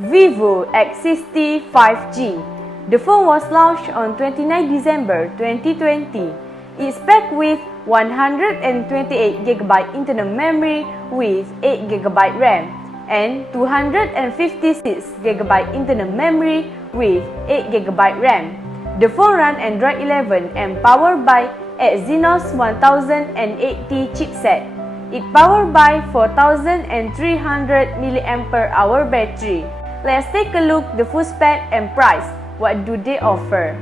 Vivo X60 5G. The phone was launched on 29 December 2020. It's packed with 128GB internal memory with 8GB RAM and 256GB internal memory with 8GB RAM. The phone runs Android 11 and powered by Exynos 1080 chipset. It powered by 4300 mAh battery. Let's take a look the full spec and price. What do they offer?